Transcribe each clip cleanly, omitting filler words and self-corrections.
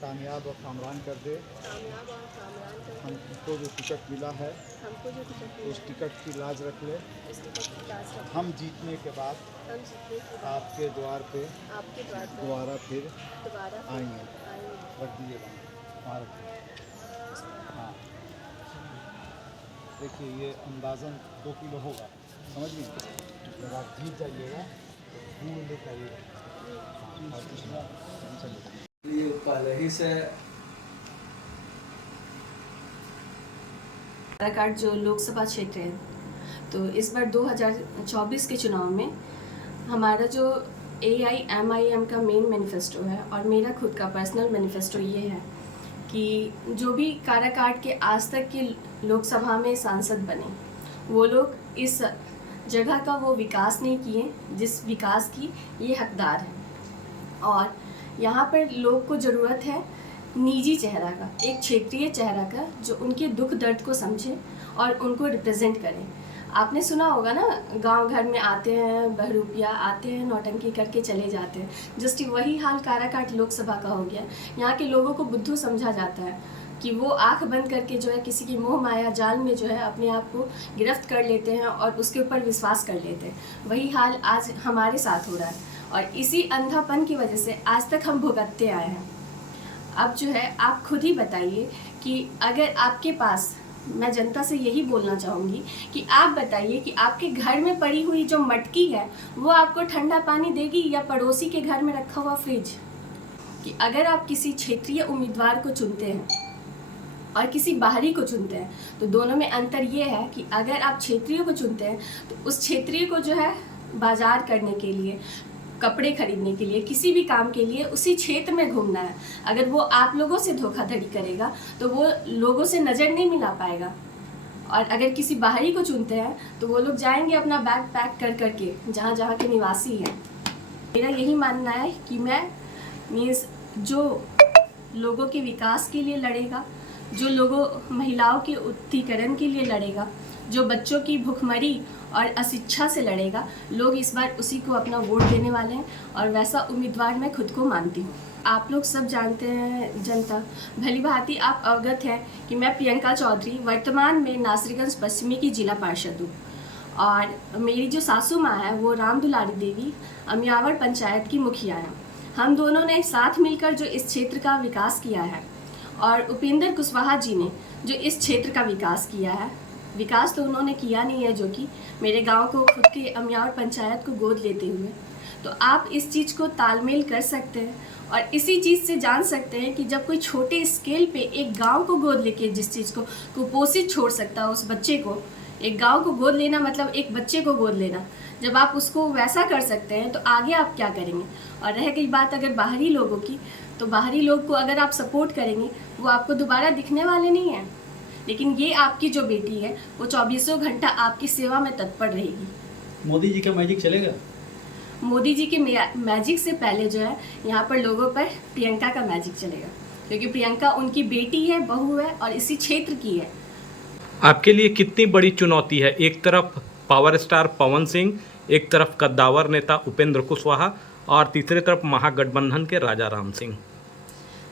कामयाब और कामरान कर दे। हमको जो टिकट मिला है उस टिकट की लाज रख ले। हम जीतने के बाद आपके द्वार पे दोबारा फिर आएंगे। रख दीजिएगा वहाँ रखिए। हाँ देखिए ये अंदाज़न 2 किलो होगा, समझ लीजिए। जब आप जीत जाइएगा तो दूर लेकर आइएगा। और दूसरा चलिए पहले ही से काराकाट जो लोकसभा क्षेत्र है, तो इस बार 2024 के चुनाव में हमारा जो AIMIM का मेन मैनिफेस्टो है और मेरा खुद का पर्सनल मैनिफेस्टो ये है कि जो भी काराकाट के आज तक के लोकसभा में सांसद बने वो लोग इस जगह का वो विकास नहीं किए जिस विकास की ये हकदार है। और यहाँ पर लोग को ज़रूरत है निजी चेहरा का, एक क्षेत्रीय चेहरा का जो उनके दुख दर्द को समझे और उनको रिप्रेजेंट करे। आपने सुना होगा ना, गांव घर में आते हैं बहरूपिया, आते हैं नौटंकी करके चले जाते हैं। जस्ट वही हाल काराकाट लोकसभा का हो गया। यहाँ के लोगों को बुद्धू समझा जाता है कि वो आंख बंद करके जो है किसी की मोह माया जाल में जो है अपने आप को गिरफ्त कर लेते हैं और उसके ऊपर विश्वास कर लेते हैं। वही हाल आज हमारे साथ हो रहा है और इसी अंधापन की वजह से आज तक हम भुगतते आए हैं। अब जो है आप खुद ही बताइए कि अगर आपके पास, मैं जनता से यही बोलना चाहूँगी कि आप बताइए कि आपके घर में पड़ी हुई जो मटकी है वो आपको ठंडा पानी देगी या पड़ोसी के घर में रखा हुआ फ्रिज। कि अगर आप किसी क्षेत्रीय उम्मीदवार को चुनते हैं और किसी बाहरी को चुनते हैं तो दोनों में अंतर ये है कि अगर आप क्षेत्रीय को चुनते हैं तो उस क्षेत्रीय को जो है बाजार करने के लिए, कपड़े खरीदने के लिए, किसी भी काम के लिए उसी क्षेत्र में घूमना है। अगर वो आप लोगों से धोखाधड़ी करेगा तो वो लोगों से नज़र नहीं मिला पाएगा। और अगर किसी बाहरी को चुनते हैं तो वो लोग जाएंगे अपना बैग पैक कर करके जहाँ जहाँ के निवासी हैं। मेरा यही मानना है कि मैं मीन्स जो लोगों के विकास के लिए लड़ेगा, जो महिलाओं के उत्थीकरण के लिए लड़ेगा, जो बच्चों की भुखमरी और अशिक्षा से लड़ेगा, लोग इस बार उसी को अपना वोट देने वाले हैं और वैसा उम्मीदवार मैं खुद को मानती हूँ। आप लोग सब जानते हैं, जनता भली भांति आप अवगत हैं कि मैं प्रियंका चौधरी वर्तमान में नासिरगंज पश्चिमी की जिला पार्षद हूँ और मेरी जो सासू माँ है वो राम दुलारी देवी अमियावड़ पंचायत की मुखिया हैं। हम दोनों ने साथ मिलकर जो इस क्षेत्र का विकास किया है और उपेंद्र कुशवाहा जी ने जो इस क्षेत्र का विकास किया है, विकास तो उन्होंने किया नहीं है जो कि मेरे गांव को खुद के अमियावड़ पंचायत को गोद लेते हुए, तो आप इस चीज़ को तालमेल कर सकते हैं और इसी चीज़ से जान सकते हैं कि जब कोई छोटे स्केल पे एक गांव को गोद लेके जिस चीज़ को कुपोषित छोड़ सकता है, उस बच्चे को, एक गांव को गोद लेना मतलब एक बच्चे को गोद लेना, जब आप उसको वैसा कर सकते हैं तो आगे आप क्या करेंगे। और रह गई बात अगर बाहरी लोगों की, तो बाहरी लोग को अगर आप सपोर्ट करेंगे वो आपको दोबारा दिखने वाले नहीं हैं, लेकिन ये आपकी जो बेटी है वो 24 घंटा आपकी सेवा में तत्पर रहेगी। मोदी जी का मैजिक चलेगा? मोदी जी के मैजिक से पहले जो है यहाँ पर लोगों पर प्रियंका का मैजिक चलेगा, क्योंकि प्रियंका उनकी बेटी है, बहू है और इसी क्षेत्र की है। आपके लिए कितनी बड़ी चुनौती है? एक तरफ पावर स्टार पवन सिंह, एक तरफ कद्दावर नेता उपेंद्र कुशवाहा और तीसरी तरफ महागठबंधन के राजा राम सिंह।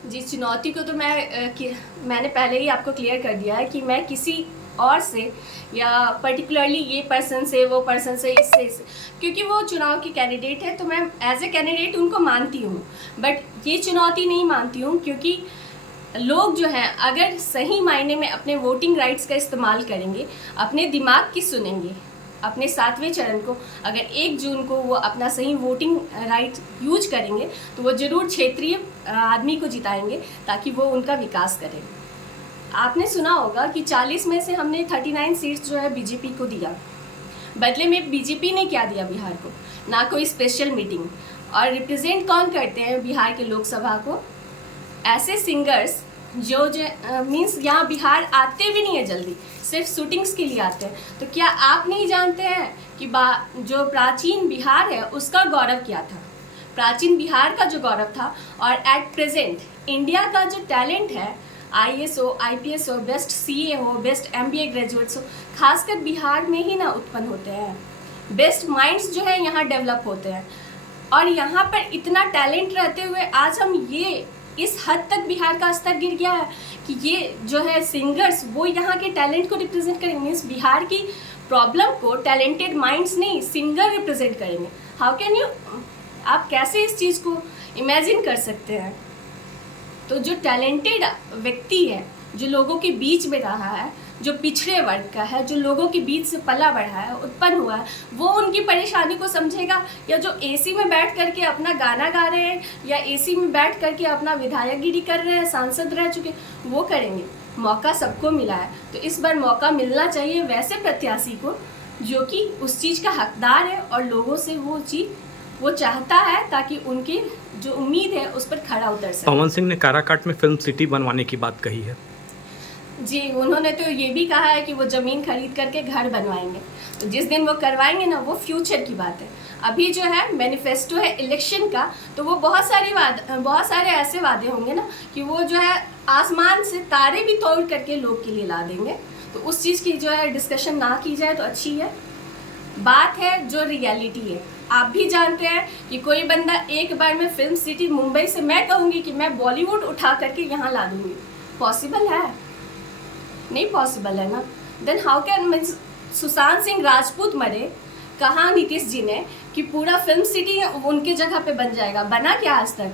जी, चुनौती को तो मैंने पहले ही आपको क्लियर कर दिया है कि मैं किसी और से या पर्टिकुलरली ये पर्सन से, वो पर्सन से, इससे, क्योंकि वो चुनाव के कैंडिडेट है तो मैं एज ए कैंडिडेट उनको मानती हूँ, बट ये चुनौती नहीं मानती हूँ क्योंकि लोग जो हैं अगर सही मायने में अपने वोटिंग राइट्स का इस्तेमाल करेंगे, अपने दिमाग की सुनेंगे, अपने 7वें चरण को अगर 1 जून को वो अपना सही वोटिंग राइट यूज करेंगे तो वो ज़रूर क्षेत्रीय आदमी को जिताएंगे ताकि वो उनका विकास करें। आपने सुना होगा कि 40 में से हमने 39 सीट्स जो है बीजेपी को दिया, बदले में बीजेपी ने क्या दिया बिहार को? ना कोई स्पेशल मीटिंग। और रिप्रेजेंट कौन करते हैं बिहार के लोकसभा को? ऐसे सिंगर्स जो मीन्स यहाँ बिहार आते भी नहीं है जल्दी, सिर्फ शूटिंग्स के लिए आते हैं। तो क्या आप नहीं जानते हैं कि जो प्राचीन बिहार है उसका गौरव क्या था? प्राचीन बिहार का जो गौरव था और एट प्रेजेंट इंडिया का जो टैलेंट है, IAS हो, IPS हो, बेस्ट CA हो, बेस्ट MBA ग्रेजुएट्स हो, खासकर बिहार में ही ना उत्पन्न होते हैं। बेस्ट माइंड्स जो है यहाँ डेवलप होते हैं और यहाँ पर इतना टैलेंट रहते हुए आज हम ये इस हद तक बिहार का स्तर गिर गया है कि ये जो है सिंगर्स वो यहाँ के टैलेंट को रिप्रेजेंट करेंगे। मीन्स बिहार की प्रॉब्लम को टैलेंटेड माइंड्स नहीं, सिंगर रिप्रेजेंट करेंगे। हाउ कैन यू, आप कैसे इस चीज़ को इमेजिन कर सकते हैं? तो जो टैलेंटेड व्यक्ति है, जो लोगों के बीच में रहा है, जो पिछड़े वर्ग का है, जो लोगों के बीच से पला बढ़ा है, उत्पन्न हुआ है, वो उनकी परेशानी को समझेगा? या जो एसी में बैठ करके अपना गाना गा रहे हैं या एसी में बैठ करके अपना विधायकगिरी कर रहे हैं, सांसद रह चुके, वो करेंगे? मौका सबको मिला है, तो इस बार मौका मिलना चाहिए वैसे प्रत्याशी को जो कि उस चीज़ का हकदार है और लोगों से वो चीज़ वो चाहता है, ताकि उनकी जो उम्मीद है उस पर खड़ा उतर सके। पवन सिंह ने काराकाट में फिल्म सिटी बनवाने की बात कही है। जी, उन्होंने तो ये भी कहा है कि वो ज़मीन खरीद करके घर बनवाएंगे। तो जिस दिन वो करवाएंगे ना, वो फ्यूचर की बात है। अभी जो है मैनिफेस्टो है इलेक्शन का, तो वो बहुत सारे ऐसे वादे होंगे ना कि वो जो है आसमान से तारे भी तोड़ करके लोग के लिए ला देंगे। तो उस चीज़ की जो है डिस्कशन ना की जाए तो अच्छी है। बात है जो रियलिटी है, आप भी जानते हैं कि कोई बंदा एक बार में फिल्म सिटी मुंबई से, मैं कहूँगी कि मैं बॉलीवुड उठा करके यहाँ ला दूँगी, पॉसिबल है? नहीं पॉसिबल है ना। Then how can, Sushant Singh Rajput मरे, कहा नीतीश जी ने कि पूरा फिल्म सिटी उनके जगह पे बन जाएगा, बना क्या आज तक?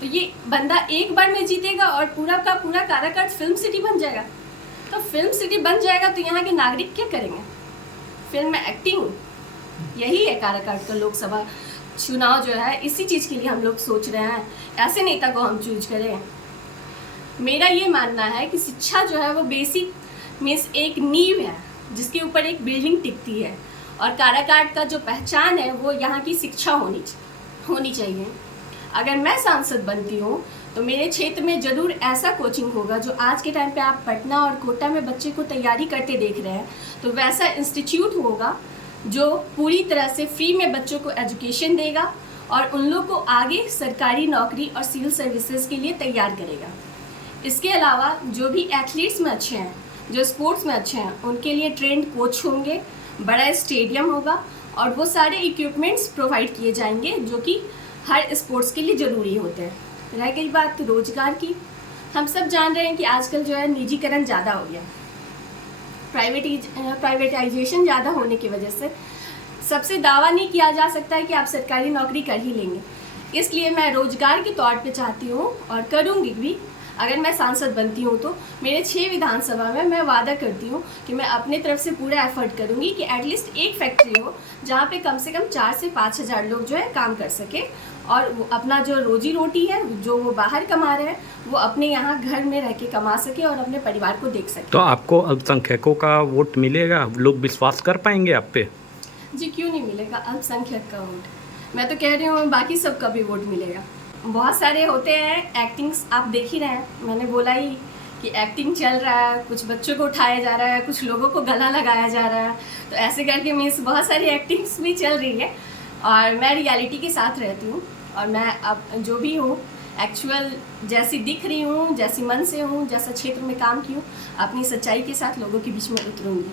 तो ये बंदा एक बार में जीतेगा और पूरा का पूरा काराकाट फिल्म सिटी बन जाएगा। तो फिल्म सिटी बन जाएगा तो यहाँ के नागरिक क्या करेंगे? फिल्म में एक्टिंग, यही है काराकाट का लोकसभा चुनाव जो है, इसी चीज़ के लिए हम लोग सोच रहे हैं, ऐसे नेता को हम चूज करें। मेरा ये मानना है कि शिक्षा जो है वो बेसिक मीन्स एक नींव है जिसके ऊपर एक बिल्डिंग टिकती है, और काराकाट का जो पहचान है वो यहाँ की शिक्षा होनी चाहिए। अगर मैं सांसद बनती हूँ तो मेरे क्षेत्र में ज़रूर ऐसा कोचिंग होगा जो आज के टाइम पे आप पटना और कोटा में बच्चे को तैयारी करते देख रहे हैं, तो वैसा इंस्टीट्यूट होगा जो पूरी तरह से फ्री में बच्चों को एजुकेशन देगा और उन लोग को आगे सरकारी नौकरी और सिविल सर्विसेज के लिए तैयार करेगा। इसके अलावा जो भी एथलीट्स में अच्छे हैं, जो स्पोर्ट्स में अच्छे हैं, उनके लिए ट्रेंड कोच होंगे, बड़ा स्टेडियम होगा और वो सारे इक्विपमेंट्स प्रोवाइड किए जाएंगे जो कि हर स्पोर्ट्स के लिए ज़रूरी होते हैं। रह गई बात रोजगार की, हम सब जान रहे हैं कि आजकल जो है निजीकरण ज़्यादा हो गया, प्राइवेटाइजेशन ज़्यादा होने की वजह से सबसे दावा नहीं किया जा सकता है कि आप सरकारी नौकरी कर ही लेंगे। इसलिए मैं रोजगार के तौर पे चाहती हूँ और करूँगी भी, अगर मैं सांसद बनती हूँ तो मेरे 6 विधानसभा में मैं वादा करती हूँ कि मैं अपने तरफ से पूरा एफर्ट करूँगी कि एटलीस्ट एक फैक्ट्री हो जहाँ पे कम से कम 4 से 5 हज़ार लोग जो है काम कर सके और वो अपना जो रोजी रोटी है जो वो बाहर कमा रहे हैं वो अपने यहाँ घर में रह के कमा सके और अपने परिवार को देख सके। तो आपको अल्पसंख्यकों का वोट मिलेगा? लोग विश्वास कर पाएंगे आप पे? जी क्यों नहीं मिलेगा अल्पसंख्यक का वोट? मैं तो कह रही हूँ बाकी सबका भी वोट मिलेगा। बहुत सारे होते हैं एक्टिंग्स, आप देख ही रहे हैं, मैंने बोला ही कि एक्टिंग चल रहा है, कुछ बच्चों को उठाया जा रहा है, कुछ लोगों को गला लगाया जा रहा है, तो ऐसे करके मीन्स बहुत सारी एक्टिंग्स भी चल रही है और मैं रियलिटी के साथ रहती हूँ और मैं अब जो भी हूँ एक्चुअल जैसी दिख रही हूँ, जैसी मन से हूँ, जैसा क्षेत्र में काम की हूँ, अपनी सच्चाई के साथ लोगों के बीच में उतरूँगी।